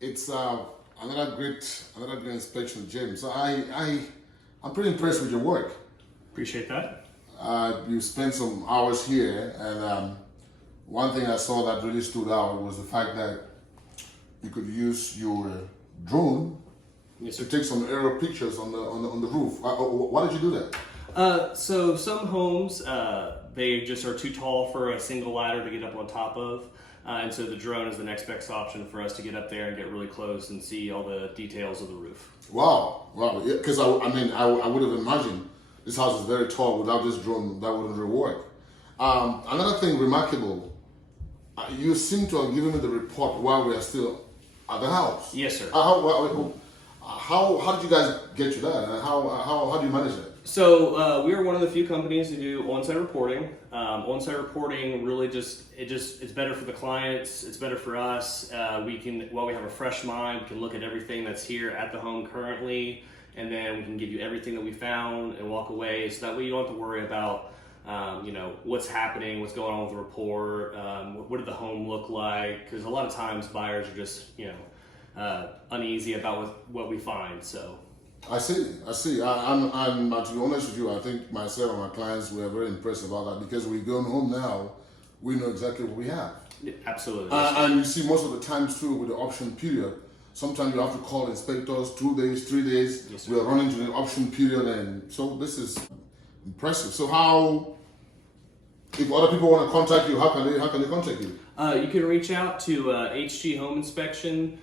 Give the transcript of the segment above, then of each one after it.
It's another great inspection, Jim. So I'm pretty impressed with your work. Appreciate that. You spent some hours here, and one thing I saw that really stood out was the fact that you could use your drone Yes, to sir. take some aerial pictures on the roof. Why did you do that? So some homes, they just are too tall for a single ladder to get up on top of. And so the drone is the next best option for us to get up there and get really close and see all the details of the roof. Wow. Because I would have imagined this house is very tall. Without this drone, that wouldn't really work. Another thing remarkable, you seem to have given me the report while we are still at the house. Yes, sir. How did you guys get to that? And how do you manage that? So we are one of the few companies who do on-site reporting. On-site reporting really it's better for the clients. It's better for us. While we have a fresh mind, we can look at everything that's here at the home currently, and then we can give you everything that we found and walk away. So that way you don't have to worry about what's happening, what's going on with the report, what did the home look like? Because a lot of times buyers are just uneasy about what we find. So. I see. I'm to be honest with you, I think myself and my clients were very impressed about that because we go home now, we know exactly what we have. Yeah, absolutely. And you see, most of the times too, with the option period, sometimes you have to call inspectors 2 days, 3 days. Yes, sir. We are running to the option period, and so this is impressive. So how, if other people want to contact you, how can they contact you? You can reach out to HG Home Inspection.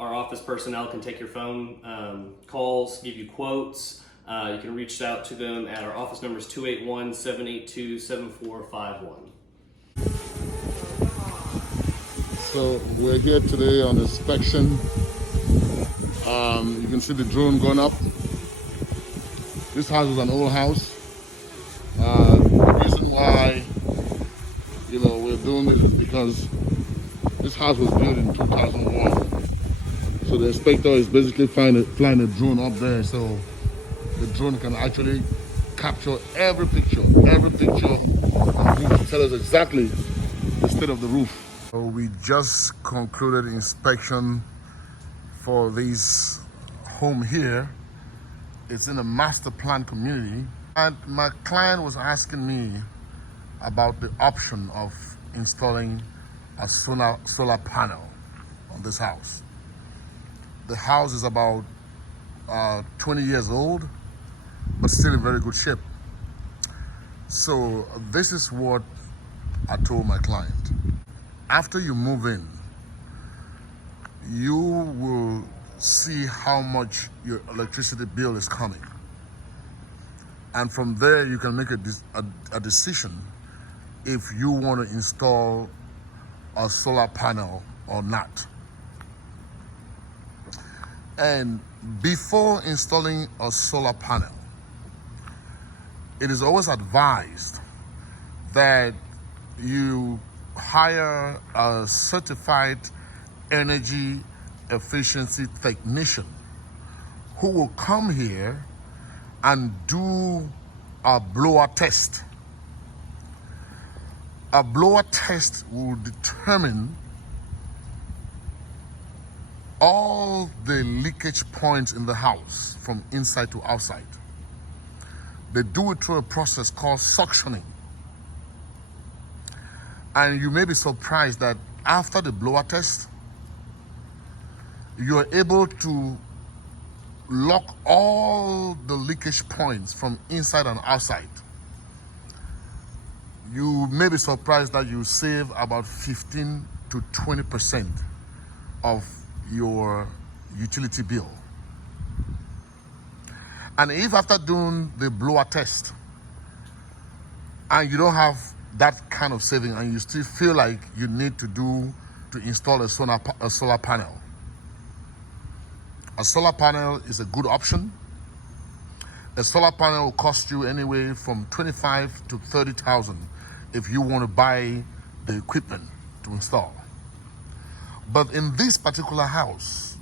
Our office personnel can take your phone calls, give you quotes. You can reach out to them at our office number is 281-782-7451. So we're here today on inspection. You can see the drone going up. This house is an old house. The reason why we're doing this is because this house was built in 2001. So the inspector is basically flying a drone up there, so the drone can actually capture every picture on the roof to tell us exactly the state of the roof. So we just concluded inspection for this home here. It's in a master plan community, and my client was asking me about the option of installing a solar panel on this house. The house is about 20 years old, but still in very good shape. So this is what I told my client. After you move in, you will see how much your electricity bill is coming. And from there, you can make a decision if you want to install a solar panel or not. And before installing a solar panel, it is always advised that you hire a certified energy efficiency technician who will come here and do a blower test. A blower test will determine all the leakage points in the house from inside to outside. They do it through a process called suctioning. And you may be surprised that after the blower test, you're able to lock all the leakage points from inside and outside. You may be surprised that you save about 15 to 20% of your utility bill. And if after doing the blower test and you don't have that kind of saving and you still feel like you need to install a solar panel, a solar panel is a good option. A solar panel will cost you anywhere from 25 to 30,000 if you want to buy the equipment to install. But in this particular house,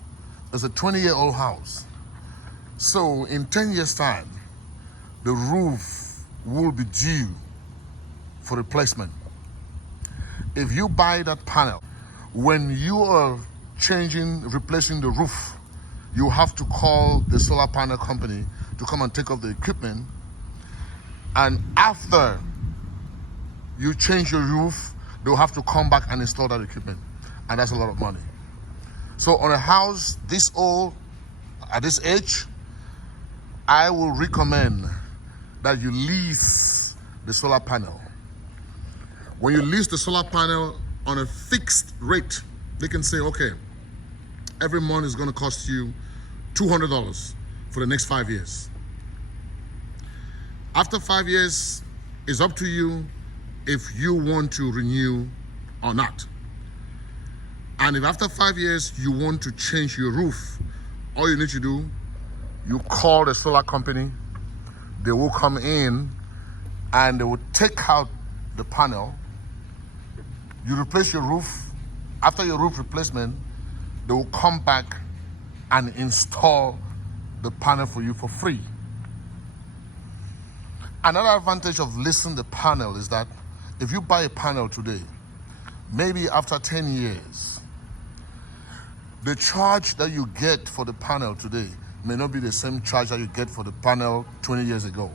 it's a 20-year-old house. So in 10 years' time, the roof will be due for replacement. If you buy that panel, When you are replacing the roof, you have to call the solar panel company to come and take off the equipment. And after you change your roof, they'll have to come back and install that equipment. And that's a lot of money. So on a house this old, at this age, I will recommend that you lease the solar panel. When you lease the solar panel on a fixed rate, they can say, okay, every month is going to cost you $200 for the next 5 years. After 5 years, it's up to you if you want to renew or not. And if after 5 years you want to change your roof, all you need to do, you call the solar company, they will come in and they will take out the panel. You replace your roof. After your roof replacement, they will come back and install the panel for you for free. Another advantage of leasing the panel is that if you buy a panel today, maybe after 10 years, the charge that you get for the panel today may not be the same charge that you get for the panel 20 years ago,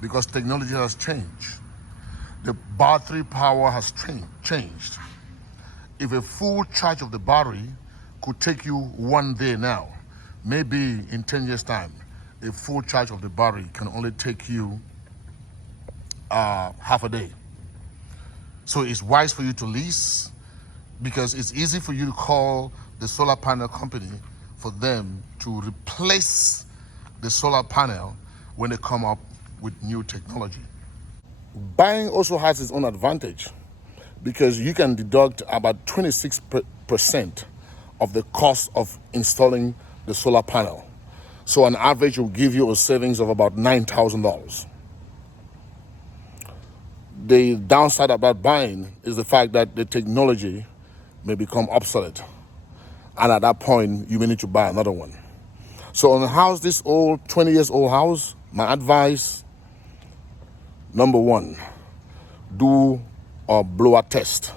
because technology has changed. The battery power has changed. If a full charge of the battery could take you 1 day now, maybe in 10 years' time, a full charge of the battery can only take you half a day. So it's wise for you to lease, because it's easy for you to call the solar panel company for them to replace the solar panel when they come up with new technology. Buying also has its own advantage, because you can deduct about 26% of the cost of installing the solar panel. So on average, it will give you a savings of about $9,000. The downside about buying is the fact that the technology may become obsolete. And at that point, you may need to buy another one. So on a house this old, 20 years old house, my advice, number one, do a blower test.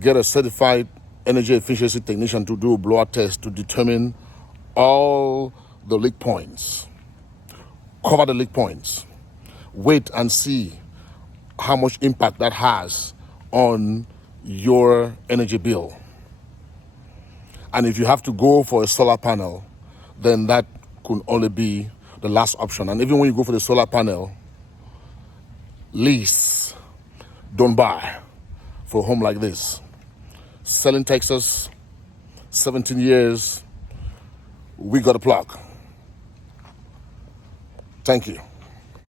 Get a certified energy efficiency technician to do a blower test to determine all the leak points. Cover the leak points. Wait and see how much impact that has on your energy bill. And if you have to go for a solar panel, then that could only be the last option. And even when you go for the solar panel, lease, don't buy for a home like this. Sell in Texas, 17 years, we got a plug. Thank you.